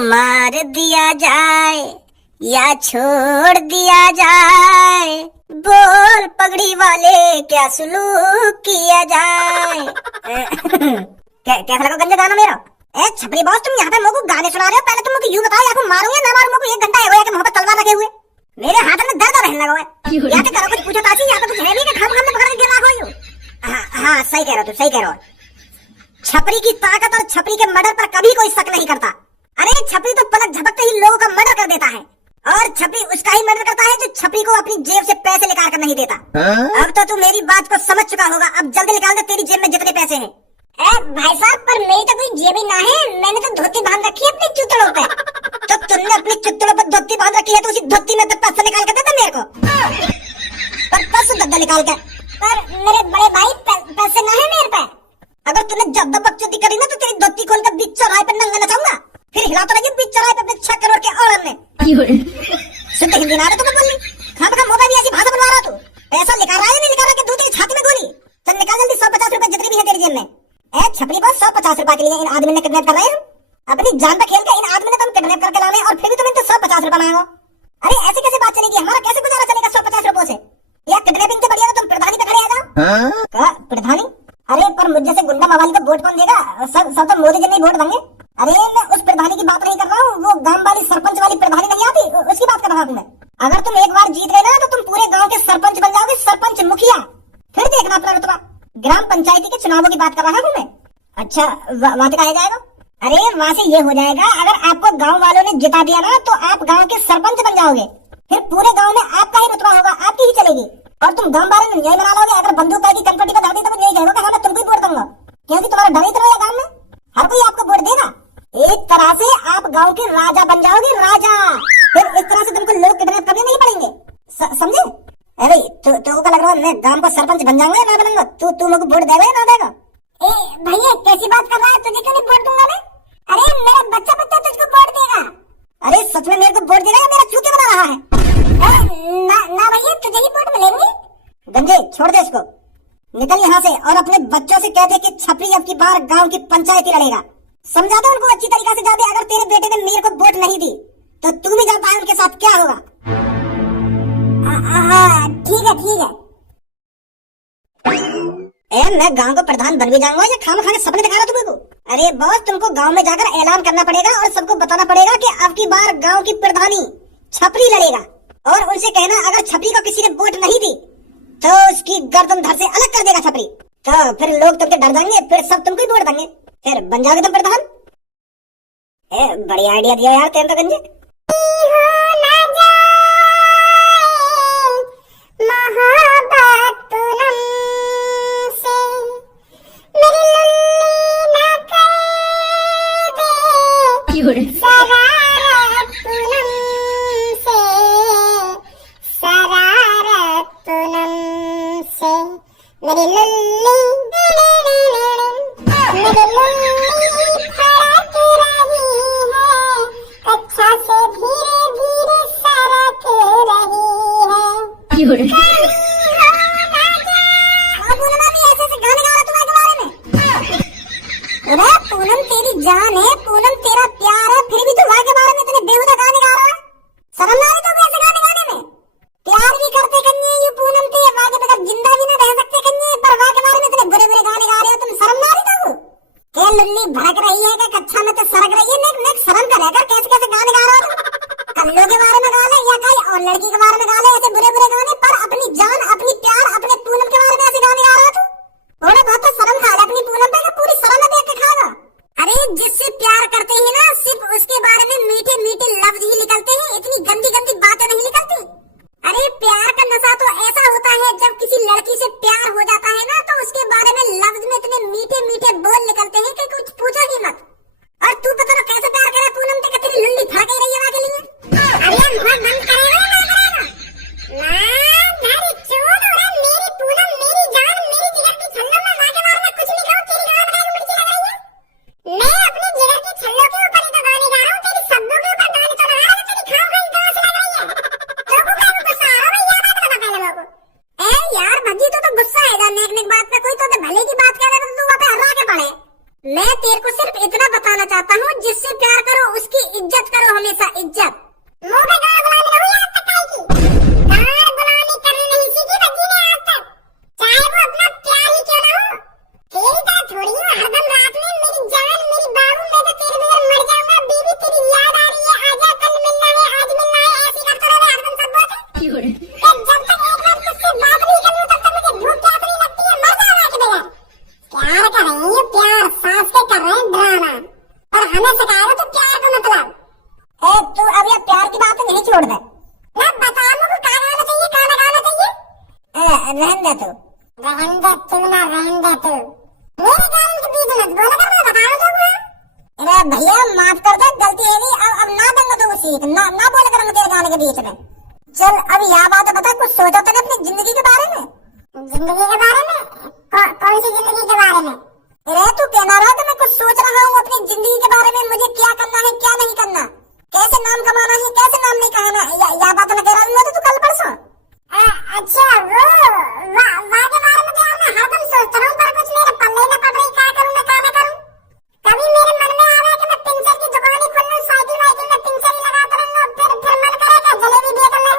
मार दिया जाए या छोड़ दिया जाए, बोल पगड़ी वाले क्या सुलूक किया जाए। कैसा लगा गंजा गाना मेरा? छपरी बॉस, तुम यहाँ पे मुझको गाने सुना रहे हो? पहले तुम मुझे यूं बताओ, या तो मारूंगा ना मारूं? मुझको 1 घंटा हो गया कि मुंह पे तलवार रखे हुए, मेरे हाथ में दर्द रहने लगा है। या तो करो कुछ पूछो तासी, या तो कुछ है भी कि खाम खाम में पकड़ के गिरा खोई। हाँ सही कह रहे हो, तू सही कह रहे हो। छपरी की ताकत और छपरी के मर्डर पर कभी कोई शक नहीं करता। अरे छपरी तो पलक झपकते ही लोगों का मर्डर कर देता है, और छपरी उसका ही मर्डर करता है जो छपरी को अपनी जेब से पैसे निकाल कर नहीं देता। अब तो तू मेरी बात को समझ चुका होगा, अब जल्दी निकाल दे तेरी जेब में जितने पैसे हैं। भाई साहब, पर मेरी तो कोई जेब ही ना है, मैंने तो धोती बांध रखी है अपनी चुतड़ों पे। तो तुमने अपनी चुतड़ों पर धोती बांध रखी है, तो उसी धोती में तो पैसे निकाल कर देता मेरे को। पर पैसे दद्दा निकाल कर। पर मेरे बड़े भाई पैसे ना है मेरे पे। अगर तूने ज्यादा बकचोदी करी ना तो तेरी धोती खोल कर बीच चौराहे पे नंगा नचाऊंगा, फिर हिलाता रहिए बीच चौराहे पे अपने 6 करोड़ के औरत में। शुद्ध हिंदी ना तुम्हें बोलनी, खाम खा मोबाइल ऐसी भाषा बनवा रहा तू। पैसा लिखा रहा है नहीं लिखा रहा कि दूसरी छाती में गोली। चल निकाल जल्दी 150 रुपए जितनी भी है तेरी जेब में। छपरी बॉस, 150 रुपए के लिए इन आदमी ने किडनैप कर रहे हैं। अपनी जान पे खेल के इन आदमी ने तुम किडनैप करके लाने, और फिर भी तुम इनसे 150 रुपए मांगो। अरे ऐसे कैसे बात चलेगी? हमारा कैसे गुजारा चलेगा 150 रुपए से? या किडनैपिंग से बढ़िया तो तुम प्रधानी पे खड़े आ जाओ। प्रधानी? अरे पर मुझ जैसे गुंडा मवाली को वोट कौन देगा? सब तो मोदी जी नहीं वोट देंगे। अरे मैं उस प्रधानी की बात नहीं कर रहा हूँ, वो गांव वाली सरपंच वाली प्रधानी नहीं आती, उसकी बात कर रहा हूँ मैं। अगर तुम एक बार जीत गए ना तो तुम पूरे गांव के सरपंच बन जाओगे, सरपंच मुखिया। फिर देखना अपना रुतबा। ग्राम पंचायती के चुनावों की बात कर रहा हूँ मैं। अच्छा, वहाँ से कहा जाएगा? अरे वहाँ से ये हो जाएगा, अगर आपको गाँव वालों ने जिता दिया ना तो आप गाँव के सरपंच बन जाओगे, फिर पूरे गाँव में आपका ही रुतबा होगा, आपकी ही चलेगी। और तुम गाँव वालों ने यही बना लोगे, अगर बंदूक की कनपट्टी को धरती तो वो यही कहेगा कि हाँ मैं तुमको ही वोट दूंगा, क्योंकि तुम्हारा डर इतना है गाँव में, हर कोई आपको वोट देगा। एक तरह से आप गांव के राजा बन जाओगे, राजा। फिर इस तरह से तुमको लोग किडनैप करने नहीं पड़ेंगे, समझे? अरे तो क्या लग रहा है मैं गांव का सरपंच बन जाऊंगा या ना बनूंगा? तू मुझे वोट देगा या ना देगा? ए भैया कैसी बात कर रहा है? तुझे क्यों नहीं वोट दूंगा मैं? अरे मेरा बच्चा तुझको वोट देगा। अरे सच में मेरे को वोट देगा या मेरा चूतिया बना रहा है? ना भैया, तुझे ही वोट मिलेंगे। गंजे छोड़ दे इसको, निकल यहाँ से, और अपने बच्चों से कहते कि छपरी अब की बार गाँव की पंचायती लड़ेगा। समझा दो उनको अच्छी तरीके से। जाते अगर तेरे बेटे ने मेरे को वोट नहीं दी तो तू भी जानता है उनके साथ क्या होगा। हाँ ठीक है। मैं गांव का प्रधान बन भी जाऊंगा या खाम खा के सपने दिखा रहा तुमको? अरे बॉस, तुमको गांव में जाकर ऐलान करना पड़ेगा और सबको बताना पड़ेगा कि अब की बार गांव की प्रधानी छपरी लड़ेगा, और उनसे कहना अगर छपरी को किसी ने वोट नहीं दी तो उसकी गर्दन धड़ से अलग कर देगा छपरी। तो फिर लोग तुमसे डर जाएंगे, फिर सब तुमको ही वोट देंगे, फिर बन जाओगे तुम प्रधान। बढ़िया आइडिया दिया यार तेरे तो गंजे। पूनम तेरी जान है, पूनम तेरा प्यार है, फिर भी तू वाह के बारे में इतने बेहुदा गाने गा रहा है। शर्म ना आई तुमको ऐसे गाने गाने में? प्यार भी करते कन्ये ये पूनम ते वाह के बगैर जिंदा भी ना रह सकते कन्ये, पर वाह के बारे में इतने बुरे बुरे गाने गा रहे हो तुम। शर्म ना आई तुमको? क्या लुल्ली भड़क रही है कि कच्चा में तो सरक रही है? नेक शर्म कर कर कैसे कैसे गाने गा रहा हो? कल्लो के बारे में गा ले या कहीं और लड़की के बारे में गा ले, ऐसे बुरे बुरे गाने, पर अपनी जान अपनी प्यार अपने पूनम के बारे में ऐसे गाने गा रहा तू? थोड़ा बहुत तो शर्म खा ले अपनी पूनम पे, पूरी शर्म देख के खागा। अरे जिससे प्यार करते हैं ना सिर्फ उसके बारे में मीठे मीठे लफ्ज ही निकलते हैं, इतनी गंदी गंदी बातें नहीं निकलती। अरे प्यार का नशा तो ऐसा होता है जब किसी लड़की से प्यार हो जाता है ना तो उसके बारे में लफ्ज में इतने मीठे मीठे बोल निकलते हैं कि कुछ पूछो ही मत। और तू पता ना कैसे प्यार करे पूनम से, तेरी लुल्ली फड़क रही है वहाँ के लिए। अरे मुंह बंद करेगा ना करेगा ना? तेरे को सिर्फ इतना बताना चाहता हूँ, जिससे प्यार करो उसकी इज्जत करो, हमेशा इज्जत। मुंह पे गाल बुलाने नहीं हुई आज तक काहे की? गाल बुलाने करने नहीं सीखी बच्ची ने आज तक, चाहे वो अपना प्यार ही क्यों ना हो। तेरी तरह थोड़ी हूँ हरदम रात में मेरी जान मेरी बाबू, मैं तो तेरे बगैर मर जाऊंगा। बीबी तेरी याद आ रही है, आजा कल मिलना है, आज मिलना है, ऐसी करता रहे हरदम सब बात। जब तक एक बार तुझसे बात नहीं करूँ तब तक मुझे भूख प्यास नहीं लगती है, मर जाऊंगा के बगैर। प्यार कर रहे हैं ये प्यार, सास के कर रहे हैं ड्रामा, और हमें सिखाएगा तो प्यार का मतलब। तू अब ये प्यार की बात नहीं छोड़ दे ना, बता मुझे कहाँ गाना चाहिए, कहाँ लगाना चाहिए। रहन दे तू, रहन दे तू ना, रहन दे तू, मेरे गाने के बीच में बोला कर, मैं बता रहा हूँ। अरे भैया माफ कर दे, गलती है नहीं, अब ना दूंगा तू सीख, ना बोला करूंगा तेरे गाने के बीच में। चल अब यह बात बता, कुछ सोचा तूने अपनी जिंदगी के बारे में? जिंदगी के बारे में? कौन सी जिंदगी के बारे में? अरे तू कहना रहा कि मैं कुछ सोच रहा हूँ अपनी जिंदगी के बारे में, मुझे क्या करना है क्या नहीं करना, कैसे नाम कमाना है कैसे नाम नहीं कमाना, या बात न कह रहा हूँ तू कल परसों। अच्छा वो के बारे में तो यार मैं हरदम सोचता हूँ, पर कुछ मेरे पल्ले न पड़ रही, क्या करूँ मैं क्या न करूँ। कभी मेरे मन में आ रहा है कि मैं पिंचर की दुकान ही खोल लूँ, साइकिल वाइकिल में पिंचर ही लगाता रहूंगा, फिर मन करेगा जलेबी बेच लूँ।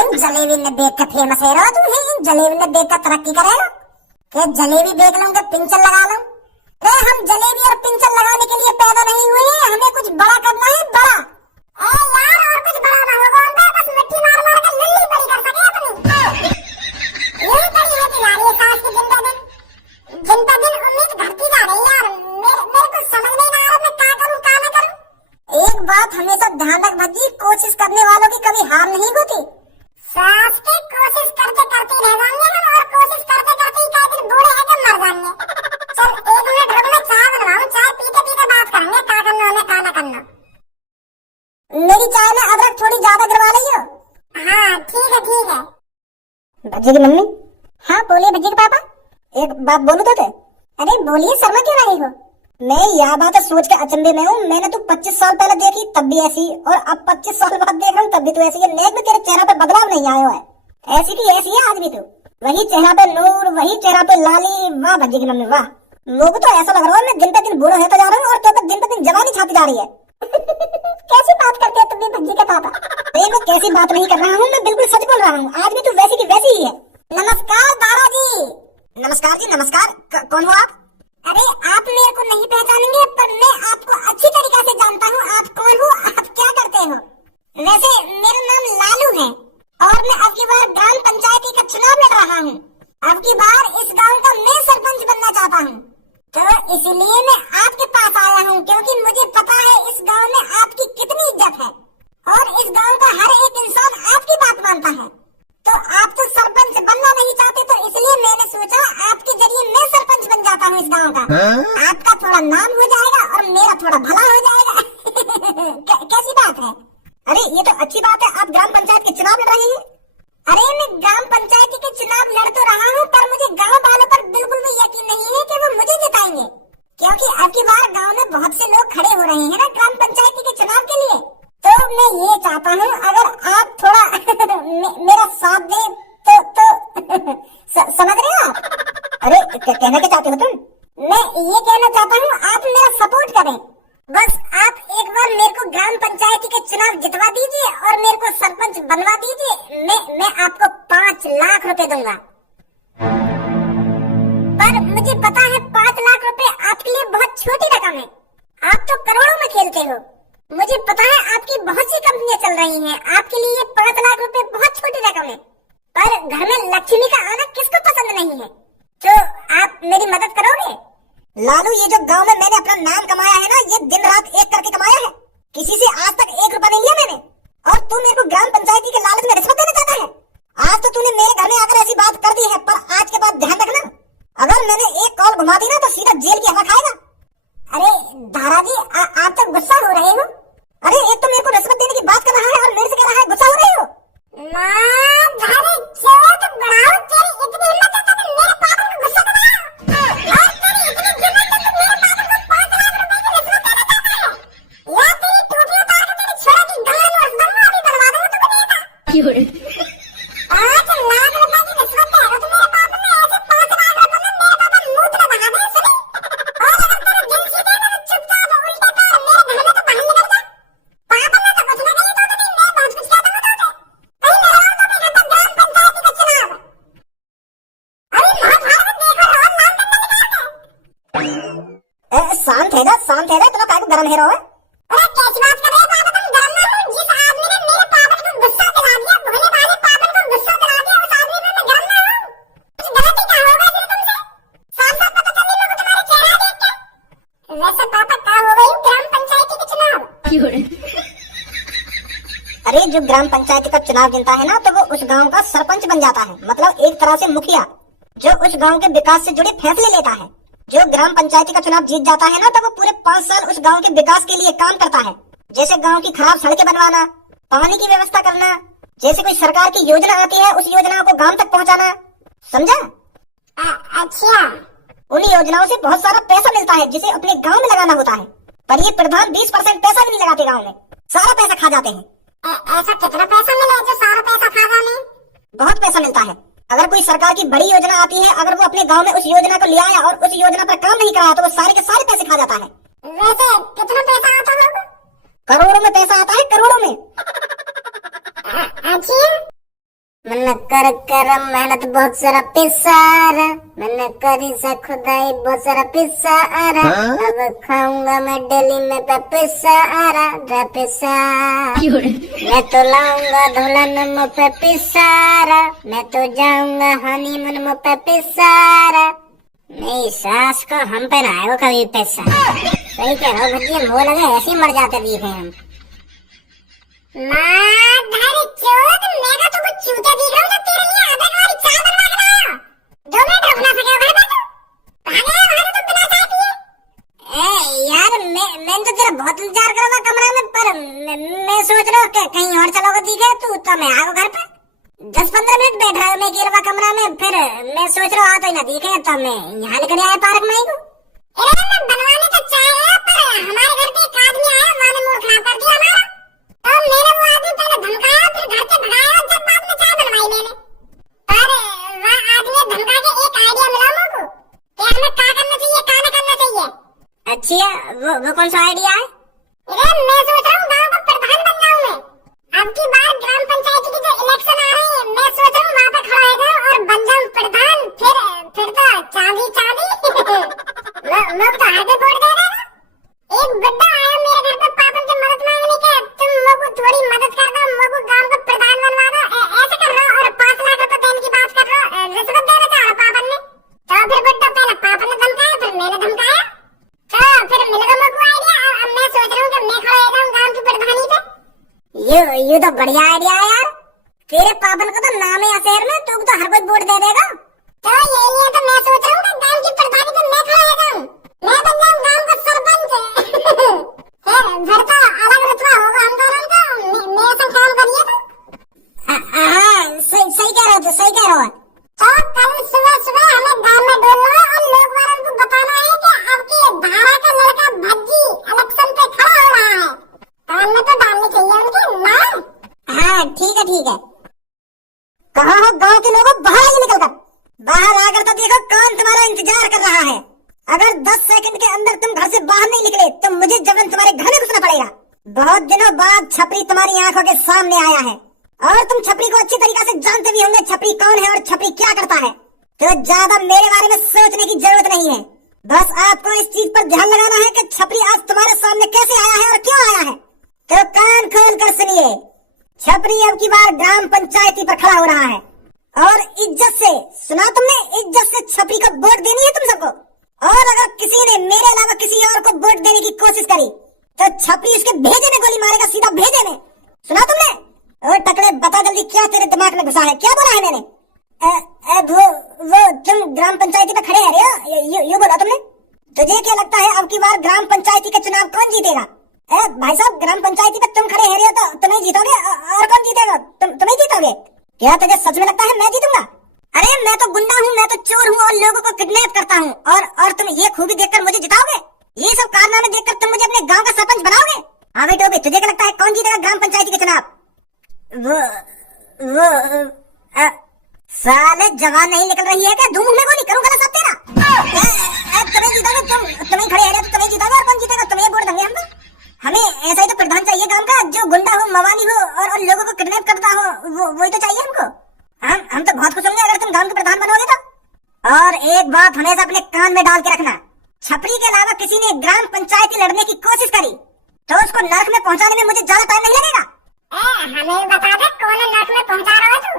इन जलेबी ने बेच कर फेमस है रहा तू, इन जलेबी ने बेच कर तरक्की करेगा, क्या जलेबी बेच लूंगा पिंचर लगा लूं। अरे हम जलेबी और पिंचर लगाने के लिए पैदा नहीं हुए हैं, हमें कुछ बड़ा करना है, बड़ा। यार और कुछ बड़ा ना होगा अंदर, बस मिट्टी मार मार कर लिल्ली बड़ी कर सके अपनी, यही बड़ी है तुम्हारी सास की। दिन पर दिन उम्मीद घटती जा रही है यार, मेरे को समझ नहीं आ रहा मैं क्या करूं क्या ना करूं। एक बात हमेशा ध्यान रख भज्जी, कोशिश करने वालों की कभी हार नहीं होती। सास की कोशिश करते करते रह जाएंगे हम, और कोशिश करते करते ही कई दिन बूढ़े हैं कि मर जाएंगे। चल 1 मिनट रुक, मैं चाय बनवाऊं, चाय पीते पीते बात करेंगे क्या करना हमें क्या ना करना। मेरी चाय में अदरक थोड़ी ज्यादा गिरवा लियो। हाँ ठीक है। भज्जी की मम्मी? हाँ बोलिए भज्जी के पापा। एक बात बोलूं तो? अरे बोलिए, शर्मा क्यों रही हो? मैं यह बात सोच के अचंभे में हूँ, मैंने तू 25 साल पहले देखी तब भी ऐसी, और अब 25 साल बाद देख रहा हूँ तब भी तू ऐसी है। नेक में तेरे चेहरा पे बदलाव नहीं आया है, ऐसी की ऐसी है आज भी तू, वही चेहरा पे नूर, वही चेहरा पे लाली। वाह भज्जी की मम्मी वाह, मुझे तो ऐसा लग रहा है मैं दिन पे दिन बूढ़ा होता जा रहा हूँ और तो दिन पे दिन जवानी छाती जा रही है। कैसी बात करते हैं तुम भी भज्जी के पापा? अरे मैं कैसी बात नहीं कर रहा हूँ, मैं बिल्कुल सच बोल रहा हूँ, आज भी तू वैसी की वैसी ही है। नमस्कार दादाजी। नमस्कार जी नमस्कार, कौन हो आप? अरे आप मेरे को नहीं पहचानेंगे, पर मैं आपको अच्छी तरीके से जानता हूँ, आप कौन हो, आप क्या करते हो। वैसे मेरा नाम लालू है, और मैं अब की बार ग्राम पंचायती का चुनाव लड़ रहा हूँ। अब की बार इस गांव का मैं सरपंच बनना चाहता हूँ, तो इसलिए मैं आपके पास आया हूँ, क्योंकि मुझे पता है इस गांव में आपकी कितनी इज्जत है, और इस गांव का हर एक इंसान आपकी बात मानता है। तो आप तो सरपंच बनना नहीं चाहते, तो इसलिए मैंने सोचा आपके जरिए मैं सरपंच बन जाता हूँ इस गांव का। आपका थोड़ा नाम हो जाएगा और मेरा थोड़ा भला हो जाएगा। कैसी बात है? अरे ये तो अच्छी बात है, आप ग्राम पंचायत के चुनाव लड़ रहे हैं। अरे मैं ग्राम पंचायती के चुनाव लड़ तो रहा हूँ, पर मुझे गाँव वालों पर बिल्कुल भी यकीन नहीं है कि वो मुझे जिताएंगे, क्योंकि अब की बार गाँव में बहुत से लोग खड़े हो रहे हैं ना ग्राम पंचायती के चुनाव के लिए। तो मैं ये चाहता हूँ अगर आप थोड़ा मेरा साथ दे तो समझ रहे हो आप? अरे कहना क्या चाहते हो तुम? मैं ये कहना चाहता हूँ आप मेरा सपोर्ट करें, बस आप एक बार मेरे को ग्राम पंचायती के चुनाव जितवा दीजिए और मेरे को सरपंच बनवा दीजिए। मैं आपको 5 लाख रुपए दूंगा। पर मुझे पता है 5 लाख रुपए आपके लिए बहुत छोटी रकम है, आप तो करोड़ों में खेलते हो। मुझे पता है आपकी बहुत सी कंपनियां चल रही हैं, आपके लिए 5 लाख रुपए बहुत छोटी रकम है, पर घर में लक्ष्मी का आना किसको पसंद नहीं है, तो आप मेरी मदद करोगे? लालू ये जो गांव में मैंने अपना नाम कमाया है ना, ये दिन रात एक करके कमाया है, किसी से आज तक 1 रुपया नहीं लिया मैंने, और तू मेरे को ग्राम पंचायती के लालच में रिश्वत देना चाहता है। आज तो तूने मेरे घर में आकर ऐसी बात कर दी है, पर आज के बाद ध्यान रखना, अगर मैंने एक कॉल घुमा दी ना तो सीधा जेल की हवा खाएगा। अरे दादाजी आप तो गुस्सा हो रहे हो। अरे एक तो मेरे को रिश्वत देने की बात कर रहा है और मेरे से कह रहा है गुस्सा हो रहे हो। शांत है जा, शांत है जा, इतना काहे को गरम है रहो है? अरे कैसी बात कर रहे हो पापा, तुम गरम ना हो। जिस आदमी ने मेरे पापा को गुस्सा दिला दिया, भोले भाले पापा को गुस्सा दिला दिया, उस आदमी पे मैं गरम ना हूँ। कुछ गलती क्या होगा इसमें तुमसे? साफ साफ पता चल रही है तुम्हारे चेहरा देख के। वैसे पापा क्या हो गई ग्राम पंचायती के चुनाव? अरे जो ग्राम पंचायत का चुनाव जीतता है ना, तो वो उस गांव का सरपंच बन जाता है, मतलब एक तरह से मुखिया, जो उस गांव के विकास से जुड़े फैसले लेता है। जो ग्राम पंचायती का चुनाव जीत जाता है ना, तो वो पूरे 5 साल उस गांव के विकास के लिए काम करता है। जैसे गांव की खराब सड़कें बनवाना, पानी की व्यवस्था करना, जैसे कोई सरकार की योजना आती है उस योजना को गांव तक पहुंचाना, समझा? अच्छा। उन योजनाओं से बहुत सारा पैसा मिलता है जिसे अपने गांव में लगाना होता है, पर ये प्रधान 20% पैसा भी नहीं लगाते गांव में, सारा पैसा खा जाते हैं। ऐसा कितना पैसा मिला जो सारा पैसा खा जाने? बहुत पैसा मिलता है। अगर कोई सरकार की बड़ी योजना आती है, अगर वो अपने गांव में उस योजना को ले आया और उस योजना पर काम नहीं कराया, तो वो सारे के सारे पैसे खा जाता है। वैसे कितना पैसा आता होगा? करोड़ों में पैसा आता है, करोड़ों में। अच्छा। मैंने कर मेहनत बहुत सारा पिसारा, मैंने करी से खुदाई बहुत सारा पिसारा, अब खाऊंगा मैं डेली में पिसारा पिसा। मैं तो लाऊंगा धुलन मुँह पे पिसारा, मैं तो जाऊंगा हनीमून मुँह पे पिसारा। मेरी सास को हम पे ना आए वो कभी पैसा। सही कह रहा हो भैया, मुँह लगे ऐसे ही मर जाते दिखे हम। माधर चोद, मैं का तो कुछ चूता दिख रहा हूँ जो तेरे लिए आधा वाली चाय बनवा के लाया। 2 मिनट रुक ना सके घर पे तू? कहाँ गया वहाँ तो बिना चाय पिए? यार मैं तो तेरा बहुत इंतजार कर रहा था कमरा में, पर मैं सोच रहा हूँ कि कहीं और चलोगे दिखे तू, तो मैं आ गया घर पे। 10-15 मिनट बैठ रहा हूँ मैं गिरवा कमरा में, फिर मैं सोच रहा हूँ तो ही ना दिखे, तो मैं यहाँ निकल आया पार्क में ही को। अरे मैं बनवाने तो चाय है, पर हमारे घर पे एक आदमी आया, माने मूड खराब कर दिया हमारा। तो मैंने वो आदमी पहले धमकाया, फिर घर से भगाया, और जब बाद में चाय बनवाई मैंने। पर वह आदमी धमका के एक आइडिया मिला मुझको कि हमें क्या करना चाहिए, क्या न करना चाहिए। अच्छा, वो कौन सा आइडिया है? अरे मैं सोच रहा हूँ गाँव का प्रधान बन जाऊँ मैं। अब की बार ग्राम पंचायत की जो इलेक्शन आ रहे हैं, मैं सोच रहा हूँ वहाँ पे खड़ा हो जाऊँ और बन जाऊँ प्रधान, फिर तो चांदी चांदी। लोग तो हर पे वोट दे रहे हैं। एक बुड्ढा आया मेरे घर पे पापन से मदद मांगने के, तुम मुझको थोड़ी मदद कर दो, मुझको गांव का प्रधान बनवा दो, ऐसे कर रहा और 5 लाख रुपए देने की बात कर रहा, रिश्वत दे रहा था पापन ने। तो फिर बुड्ढा पहले पापन ने धमकाया, फिर मैंने धमकाया, तो फिर मिल गया मुझको आइडिया। अब मैं सोच रहा हूँ कि मैं खड़ा हो जाऊँ गाँव की प्रधानी पे। ये तो बढ़िया आइडिया है यार। तेरे पापन को तो नाम है शहर में, तू तो हर कोई वोट दे देगा। तो ये तो मैं सोच रहा हूँ कि गाँव की प्रधानी पे मैं खड़ा हो जाऊँ, मैं बन जाऊँ गाँव का सरपंच। फिर तो अलग रुतबा होगा हम दोनों का, मेरे संग काम करिए तो। हाँ, सही कह रहे हो, सही कह रहे हो। तो कल सुबह सुबह हमें गाँव में डोलना है और लोग वालों को बताना है कि अब के धारा का लड़का भज्जी इलेक्शन पे खड़ा हो रहा है, तो हमें तो डालनी चाहिए उनके नाम। हाँ ठीक है। कहाँ हो गाँव के लोगों, बाहर आइए निकल कर। बाहर आकर तो देखो कौन तुम्हारा इंतजार कर रहा है। अगर 10 सेकंड के अंदर तुम घर से बाहर नहीं निकले तो मुझे जबरन तुम्हारे घर में घुसना पड़ेगा। बहुत दिनों बाद छपरी तुम्हारी आंखों के सामने आया है, और तुम छपरी को अच्छी तरीके से जानते भी होंगे छपरी कौन है और छपरी क्या करता है। तो ज्यादा मेरे बारे में सोचने की जरूरत नहीं है, बस आपको इस चीज पर ध्यान लगाना है कि छपरी आज तुम्हारे सामने कैसे आया है और क्यों आया है। तो कान खोल कर सुनिए, छपरी अब की बार ग्राम पंचायती पर खड़ा हो रहा है, और इज्जत से सुना तुमने, इज्जत से छपरी को वोट देनी है तुम सबको। और अगर किसी ने मेरे अलावा किसी और को वोट देने की कोशिश करी तो छपरी उसके भेजे में गोली मारेगा, सीधा भेजे में। सुना तुमने? ओ टकले, बता जल्दी क्या तेरे दिमाग में घुसा है, क्या बोला है मैंने? वो तुम ग्राम पंचायती पे खड़े हैं, यू बोला तुमने? तुझे क्या लगता है अब की बार ग्राम पंचायती का चुनाव कौन जीतेगा? भाई साहब, ग्राम पंचायती पे तुम खड़े हैं तो तुम ही जीतोगे, और कौन जीतेगा? तुम ही जीतोगे। क्या तुझे सच में लगता है मैं जीतूंगा? अरे मैं तो गुंडा हूँ, मैं तो चोर हूँ और लोगों को किडनैप करता हूँ, और तुम ये खूबी देखकर मुझे जिताओगे? ये सब कारनामे देखकर तुम मुझे अपने गांव का सरपंच बनाओगे? हाँ बेटो, तुझे क्या लगता है कौन जीतेगा ग्राम पंचायती के चुनाव? वो साले जवान नहीं निकल रही है क्या? धूम में गोली करूंगा ना सब तेरा। तुम्हें जीतोगे, तुम्हें खड़े हैं तो तुम्हें जीतोगे, और कौन जीतेगा? तुम्हें वोट देंगे हम तो। हमें ऐसा ही तो प्रधान चाहिए गांव का, जो गुंडा हो, मवाली हो और लोगों को किडनैप करता हो, वही तो चाहिए हमको। हम तो बहुत खुश होंगे अगर तुम गांव के प्रधान बनोगे तो। और एक बात हमेशा अपने कान में डाल के रखना, छपरी के अलावा किसी ने ग्राम पंचायती लड़ने की कोशिश करी तो उसको नर्क में पहुंचाने में मुझे ज्यादा टाइम नहीं लगेगा। हमें बता दे कौन नर्क में पहुंचा रहा है तू।